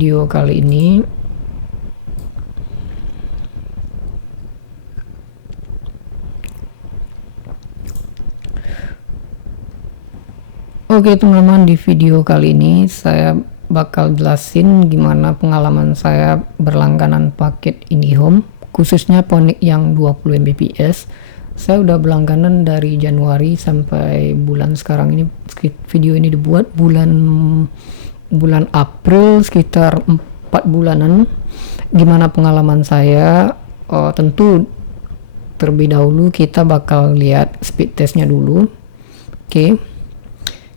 Video kali ini Oke teman-teman, di video kali ini saya bakal jelasin gimana pengalaman saya berlangganan paket IndiHome, khususnya Phonik yang 20 Mbps. Saya udah berlangganan dari Januari sampai bulan sekarang ini. Video ini dibuat bulan April, sekitar 4 bulanan. Gimana pengalaman saya? Tentu terlebih dahulu kita bakal lihat speed testnya dulu. Oke,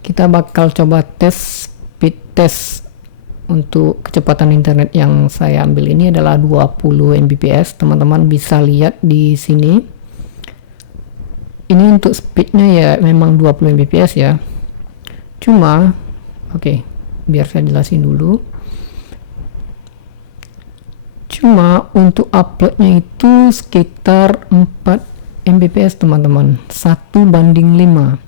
kita bakal coba tes speed test untuk kecepatan internet yang saya ambil ini adalah 20 Mbps. Teman-teman bisa lihat di sini. Ini untuk speednya ya memang 20 Mbps ya. Cuma, oke, biar saya jelasin dulu. Cuma untuk uploadnya itu sekitar 4 Mbps teman-teman, 1:5.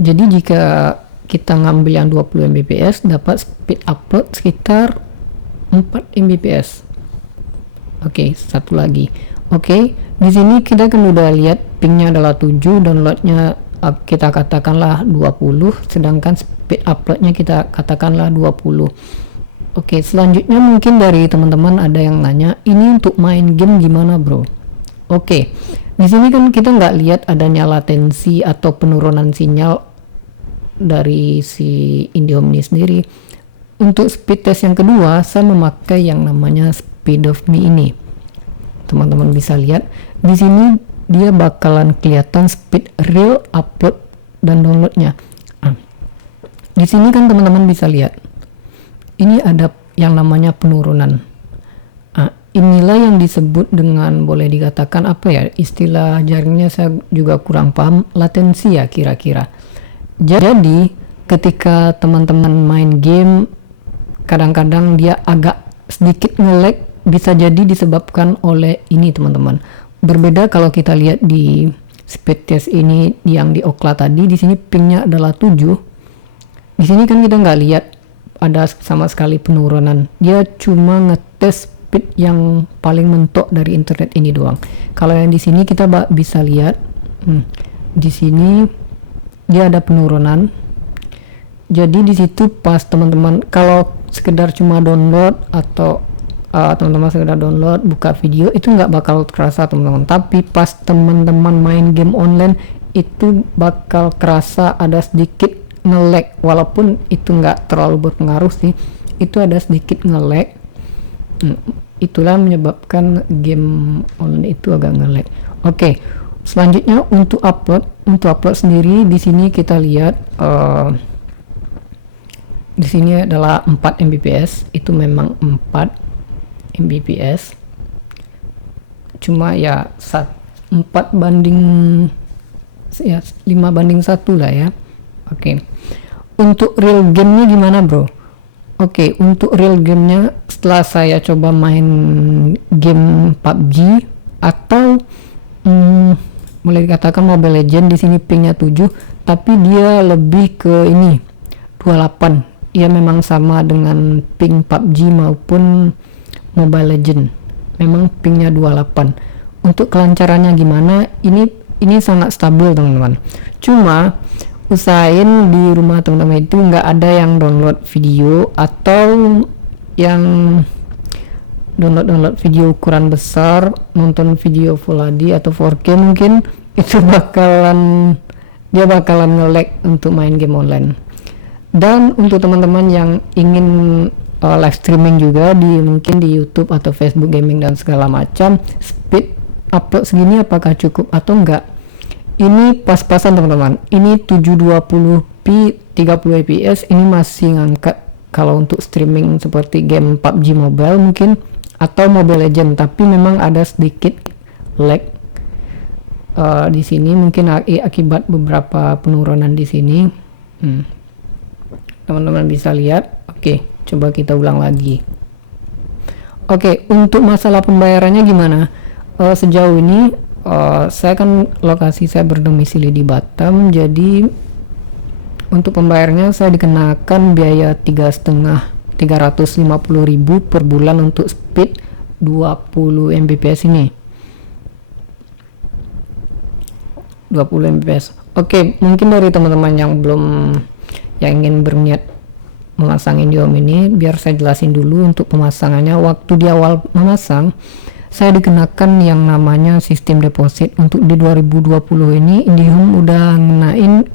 Jadi jika kita ngambil yang 20 Mbps dapat speed upload sekitar 4 Mbps. Oke, satu lagi. Oke, di sini kita kan udah lihat pingnya adalah 7, downloadnya kita katakanlah 20, sedangkan speed uploadnya kita katakanlah 20. Oke, selanjutnya mungkin dari teman-teman ada yang nanya, ini untuk main game gimana bro? Oke, di sini kan kita nggak lihat adanya latensi atau penurunan sinyal dari si IndiHome ini sendiri. Untuk speed test yang kedua, saya memakai yang namanya Speed of Me ini. Teman-teman bisa lihat di sini dia bakalan kelihatan speed real upload dan downloadnya. Di sini kan teman-teman bisa lihat ini ada yang namanya penurunan. Inilah yang disebut dengan, boleh dikatakan apa ya, istilah jaringnya saya juga kurang paham, latensi ya kira-kira. Jadi ketika teman-teman main game kadang-kadang dia agak sedikit nge-lag, bisa jadi disebabkan oleh ini teman-teman. Berbeda kalau kita lihat di speed test ini yang di Ookla tadi, di sini pingnya adalah 7. Di sini kan kita nggak lihat ada sama sekali penurunan, dia cuma ngetes speed yang paling mentok dari internet ini doang. Kalau yang di sini kita bisa lihat, di sini dia ada penurunan. Jadi di situ pas teman-teman kalau sekedar cuma download atau teman-teman sekedar download buka video itu nggak bakal kerasa teman-teman. Tapi pas teman-teman main game online itu bakal kerasa ada sedikit nge-lag, walaupun itu nggak terlalu berpengaruh sih, itu ada sedikit nge-lag. Itulah menyebabkan game online itu agak nge-lag. Oke, selanjutnya untuk upload sendiri di sini kita lihat di sini adalah 4 Mbps, itu memang 4 Mbps. Cuma ya 5:1 lah ya. Oke. Untuk real gamenya gimana bro? Oke, untuk real gamenya setelah saya coba main game PUBG atau boleh dikatakan Mobile Legend, di sini pingnya 7, tapi dia lebih ke ini 28. Dia memang sama dengan ping PUBG maupun Mobile Legend. Memang pingnya 28. Untuk kelancarannya gimana? Ini sangat stabil teman-teman. Cuma usahain di rumah teman-teman itu nggak ada yang download video atau yang download video ukuran besar, nonton video Full HD atau 4K mungkin itu bakalan nge-lag untuk main game online. Dan untuk teman-teman yang ingin live streaming juga mungkin di YouTube atau Facebook gaming dan segala macam, speed upload segini apakah cukup atau enggak? Ini pas-pasan teman-teman. Ini 720p 30 fps, ini masih ngangkat kalau untuk streaming seperti game PUBG Mobile mungkin atau Mobile Legend, tapi memang ada sedikit lag di sini mungkin akibat beberapa penurunan di sini. Teman-teman bisa lihat. Oke, coba kita ulang lagi. Oke, untuk masalah pembayarannya gimana? Sejauh ini saya kan lokasi saya berdomisili di Batam, jadi untuk pembayarnya saya dikenakan biaya 350.000 per bulan untuk speed 20 Mbps ini. 20 Mbps. Oke, mungkin dari teman-teman yang ingin berniat memasang IndiHome ini, biar saya jelasin dulu untuk pemasangannya. Waktu di awal memasang, saya dikenakan yang namanya sistem deposit. Untuk di 2020 ini IndiHome udah ngenain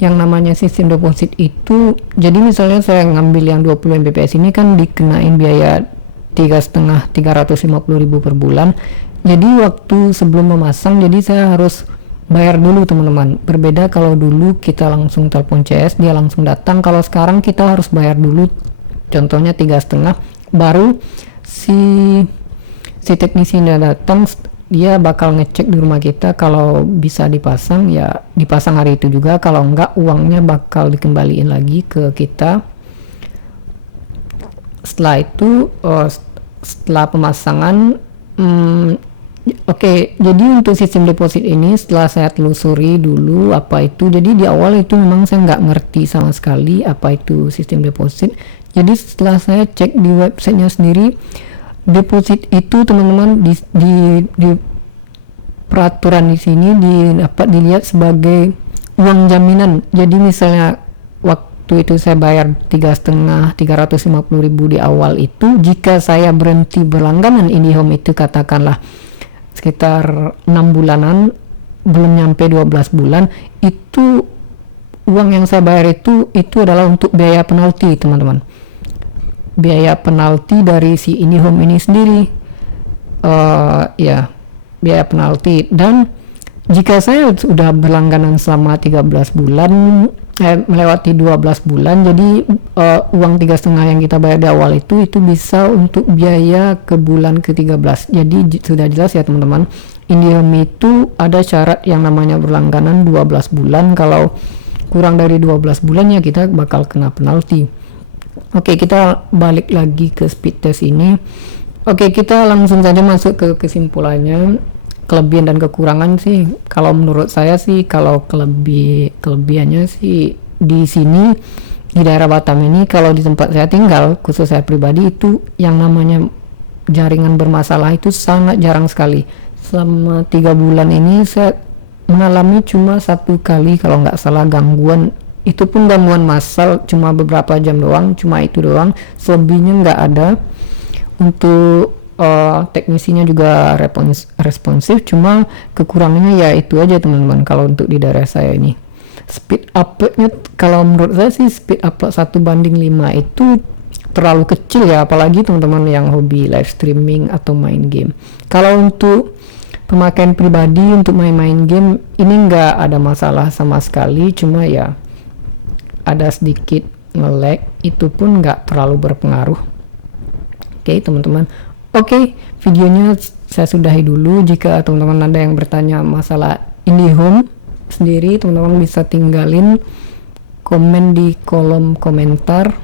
yang namanya sistem deposit itu. Jadi misalnya saya ngambil yang 20 Mbps ini kan dikenain biaya 350.000 per bulan. Jadi waktu sebelum memasang, jadi saya harus bayar dulu teman-teman. Berbeda kalau dulu kita langsung telepon CS, dia langsung datang. Kalau sekarang kita harus bayar dulu, contohnya 3,5, baru si teknisinya datang, dia bakal ngecek di rumah kita. Kalau bisa dipasang ya dipasang hari itu juga, kalau enggak uangnya bakal dikembaliin lagi ke kita. Setelah itu setelah pemasangan, Oke, jadi untuk sistem deposit ini setelah saya telusuri dulu apa itu. Jadi di awal itu memang saya nggak ngerti sama sekali apa itu sistem deposit. Jadi setelah saya cek di websitenya sendiri, deposit itu teman-teman di peraturan di sini dapat dilihat sebagai uang jaminan. Jadi misalnya waktu itu saya bayar 3,5, 350.000 di awal itu, jika saya berhenti berlangganan IndiHome itu katakanlah sekitar 6 bulanan, belum nyampe 12 bulan, itu uang yang saya bayar itu adalah untuk biaya penalti teman-teman. Biaya penalti dari si IndiHome ini sendiri, ya biaya penalti. Dan jika saya sudah berlangganan selama 13 bulan, melewati 12 bulan, jadi uang 3,5 yang kita bayar di awal itu bisa untuk biaya ke bulan ke-13. Jadi sudah jelas ya teman-teman, IndiHome itu ada syarat yang namanya berlangganan 12 bulan. Kalau kurang dari 12 bulan ya kita bakal kena penalti. Oke, kita balik lagi ke speed test ini. Oke, kita langsung saja masuk ke kesimpulannya. Kelebihan dan kekurangan sih, kalau menurut saya sih, kalau kelebihannya sih di sini di daerah Batam ini, kalau di tempat saya tinggal, khusus saya pribadi, itu yang namanya jaringan bermasalah itu sangat jarang sekali. Selama 3 bulan ini saya mengalami cuma 1 kali kalau nggak salah gangguan, itu pun gangguan massal cuma beberapa jam doang, cuma itu doang, selebihnya nggak ada. Untuk teknisinya juga responsif, cuma kekurangannya ya itu aja teman-teman. Kalau untuk di daerah saya ini speed uploadnya, kalau menurut saya sih speed upload 1:5 itu terlalu kecil ya, apalagi teman-teman yang hobi live streaming atau main game. Kalau untuk pemakaian pribadi untuk main-main game ini nggak ada masalah sama sekali, cuma ya ada sedikit nge-lag, itu pun nggak terlalu berpengaruh. Oke teman-teman. Oke, videonya saya sudahi dulu. Jika teman-teman ada yang bertanya masalah IndiHome sendiri, teman-teman bisa tinggalin komen di kolom komentar.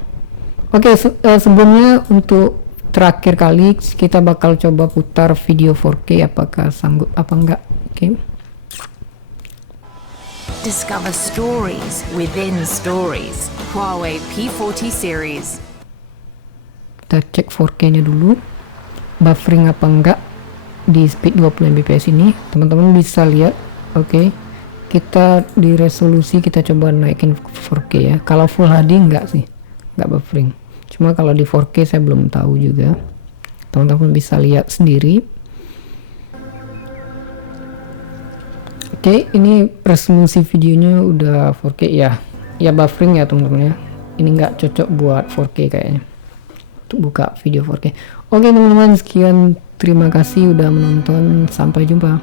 Oke, sebelumnya untuk terakhir kali kita bakal coba putar video 4K, apakah sanggup apa enggak. Oke. Discover stories within stories. Huawei P40 series. Kita cek 4K-nya dulu. Buffering apa enggak di speed 20 Mbps ini, teman-teman bisa lihat. Oke, kita di resolusi kita coba naikin 4K ya. Kalau Full HD enggak sih, enggak buffering. Cuma kalau di 4K saya belum tahu juga, teman-teman bisa lihat sendiri. Oke, ini resolusi videonya udah 4K ya. Ya buffering ya teman-teman ya. Ini enggak cocok buat 4K kayaknya, untuk buka video 4K. Oke teman-teman, sekian, terima kasih udah menonton, sampai jumpa.